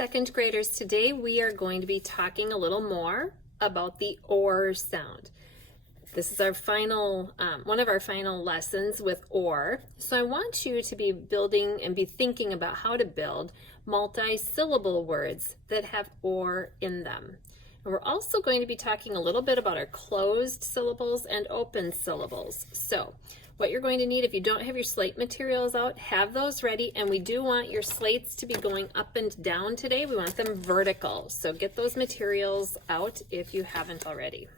second graders, today we are going to be talking a little more about the or sound. This is our final, one of our final lessons with or. So I want you to be building and be thinking about how to build multi-syllable words that have or in them. And we're also going to be talking a little bit about our closed syllables and open syllables. So what you're going to need, if you don't have your slate materials out, have those ready. And we do want your slates to be going up and down today. We want them vertical. So get those materials out if you haven't already.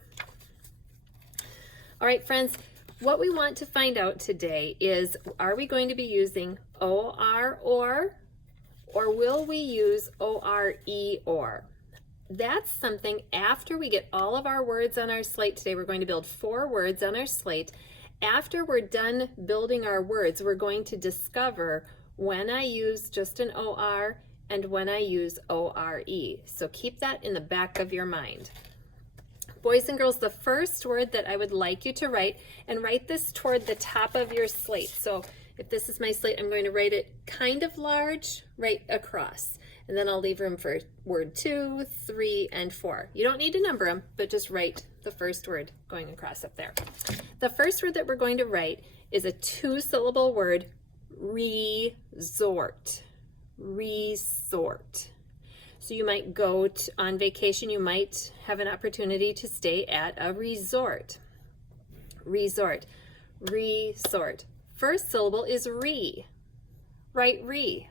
All right, friends, what we want to find out today is, are we going to be using OR or will we use ORE or? That's something after we get all of our words on our slate today. We're going to build 4 words on our slate. After we're done building our words, we're going to discover when I use just an OR and when I use ORE. So keep that in the back of your mind. Boys and girls, the first word that I would like you to write, and write this toward the top of your slate. So if this is my slate, I'm going to write it kind of large right across. And then I'll leave room for word 2, 3, and 4. You don't need to number them, but just write the first word going across up there. The first word that we're going to write is a 2-syllable word, resort. Resort. So you might go on vacation, you might have an opportunity to stay at a resort. Resort. Resort. First syllable is re. Write re.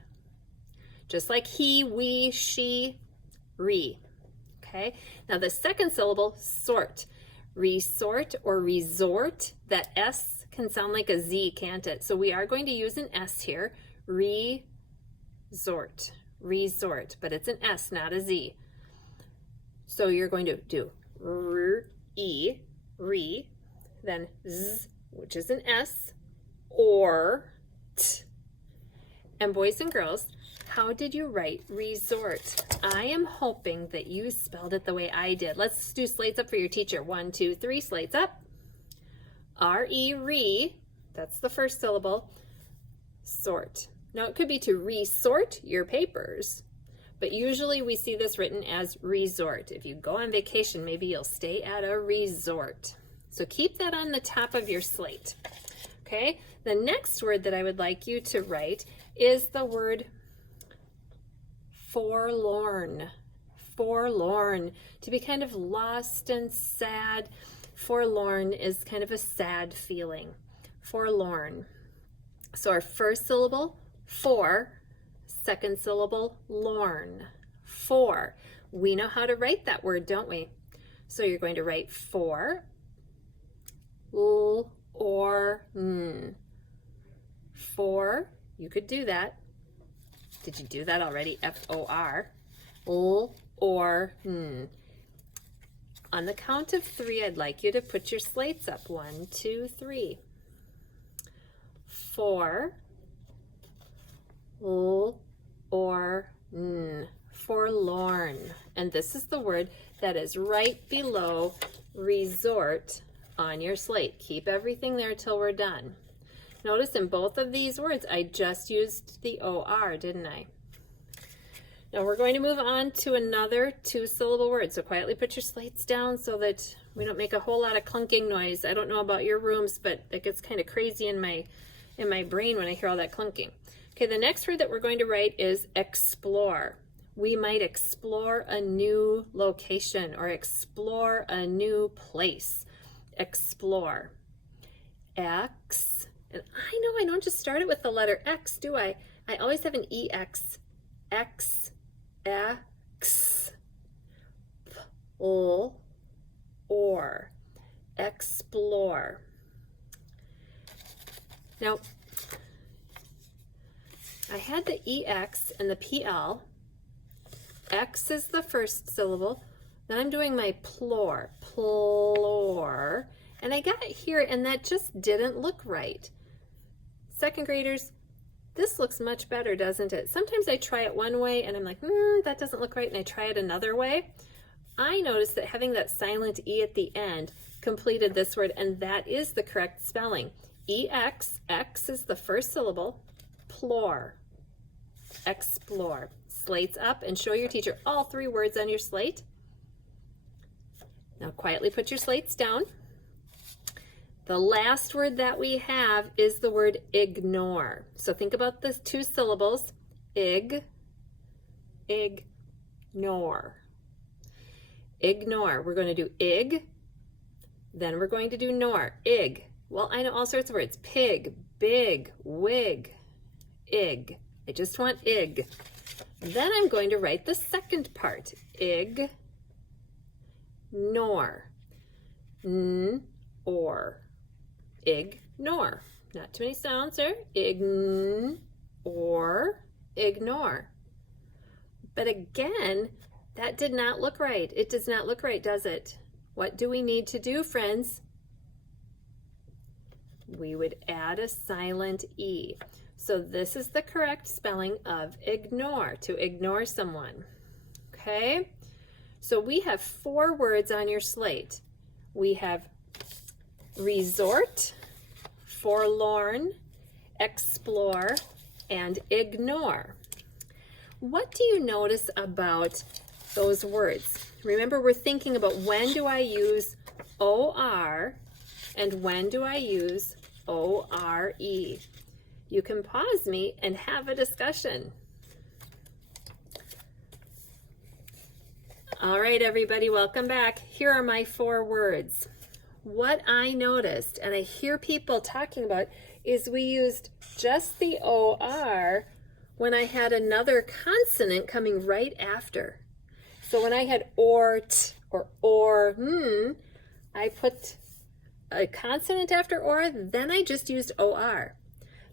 Just like he, we, she, re. Okay? Now the second syllable, sort. Resort or resort. That S can sound like a Z, can't it? So we are going to use an S here. Resort. Resort. But it's an S, not a Z. So you're going to do R-E, re, then Z, which is an S, or T. And boys and girls, how did you write resort? I am hoping that you spelled it the way I did. Let's do slates up for your teacher. 1, 2, 3, slates up. R-E, re, that's the first syllable, sort. Now it could be to resort your papers, but usually we see this written as resort. If you go on vacation, maybe you'll stay at a resort. So keep that on the top of your slate. Okay, the next word that I would like you to write is the word forlorn. Forlorn. To be kind of lost and sad. Forlorn is kind of a sad feeling. Forlorn. So our first syllable, for, second syllable, lorn. For. We know how to write that word, don't we? So you're going to write for, l, or, n. For, you could do that. Did you do that already? F-O-R. L, or, n. On the count of 3, I'd like you to put your slates up. 1, 2, 3. For, l, or, n. Forlorn. And this is the word that is right below resort on your slate. Keep everything there till we're done. Notice in both of these words, I just used the OR, didn't I? Now we're going to move on to another 2-syllable word. So quietly put your slates down so that we don't make a whole lot of clunking noise. I don't know about your rooms, but it gets kind of crazy in my brain when I hear all that clunking. Okay, the next word that we're going to write is explore. We might explore a new location or explore a new place. Explore. X. And I know I don't just start it with the letter X, do I? I always have an EX. X, X, P, L, or. Explore. Now, I had the EX and the PL. X is the first syllable. Then I'm doing my plore. Plore. And I got it here, and that just didn't look right. Second graders, this looks much better, doesn't it? Sometimes I try it one way, and I'm like, that doesn't look right, and I try it another way. I noticed that having that silent E at the end completed this word, and that is the correct spelling. EX, X is the first syllable, plore, explore. Slates up and show your teacher all 3 words on your slate. Now quietly put your slates down. The last word that we have is the word ignore. So think about the 2 syllables, ignore. Ignore. We're going to do ig, then we're going to do nor. Ig. Well, I know all sorts of words. Pig, big, wig, ig. I just want ig. Then I'm going to write the second part. Ig, nor. Or. Ignore. Not too many sounds there. Or, ignore. But again, that did not look right. It does not look right, does it? What do we need to do, friends? We would add a silent E. So this is the correct spelling of ignore, to ignore someone. Okay? So we have 4 words on your slate. We have resort, forlorn, explore, and ignore. What do you notice about those words? Remember, we're thinking about when do I use OR and when do I use ORE. You can pause me and have a discussion. All right, everybody, welcome back. Here are my 4 words. What I noticed, and I hear people talking about, is we used just the OR when I had another consonant coming right after. So when I had ort or I put a consonant after or, then I just used OR.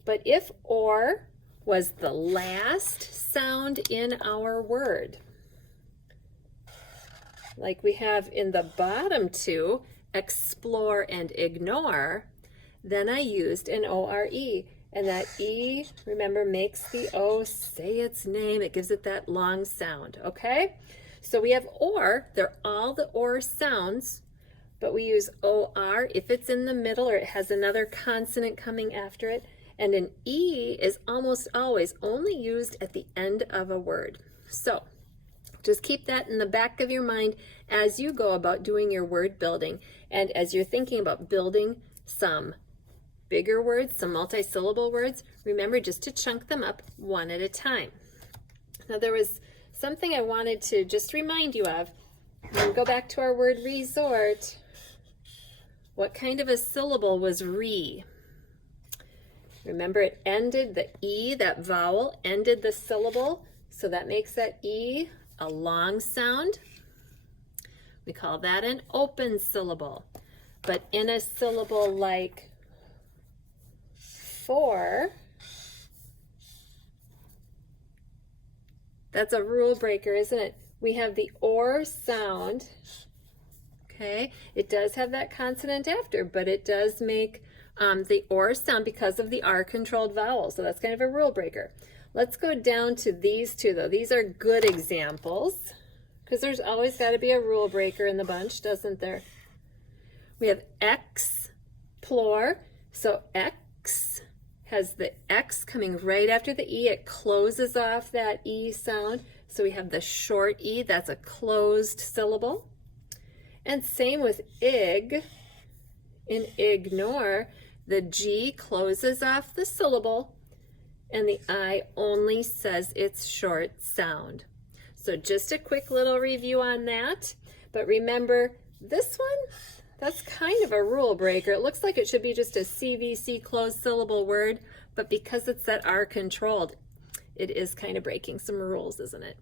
But if or was the last sound in our word, like we have in the bottom 2, explore and ignore, then I used an ORE. And that E, remember, makes the O say its name. It gives it that long sound, okay? So we have or, they're all the or sounds, but we use OR if it's in the middle or it has another consonant coming after it. And an E is almost always only used at the end of a word. So just keep that in the back of your mind as you go about doing your word building and as you're thinking about building some bigger words, some multi-syllable words. Remember just to chunk them up one at a time. Now there was something I wanted to just remind you of. When we go back to our word resort, what kind of a syllable was re? Remember, it ended the E, that vowel ended the syllable, so that makes that E a long sound. We call that an open syllable. But in a syllable like for, that's a rule breaker, isn't it? We have the or sound, okay? It does have that consonant after, but it does make the or sound because of the R-controlled vowel, so that's kind of a rule breaker. Let's go down to these 2, though. These are good examples, because there's always got to be a rule breaker in the bunch, doesn't there? We have explore, so X has the X coming right after the E. It closes off that E sound, so we have the short E. That's a closed syllable. And same with ig. In ignore, the G closes off the syllable, and the I only says its short sound. So just a quick little review on that. But remember, this one, that's kind of a rule breaker. It looks like it should be just a CVC closed syllable word, but because it's that R controlled, it is kind of breaking some rules, isn't it?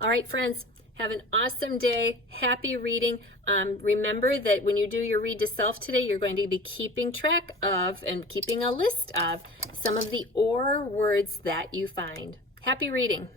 All right, friends, have an awesome day. Happy reading. Remember that when you do your read to self today, you're going to be keeping track of and keeping a list of some of the or words that you find. Happy reading.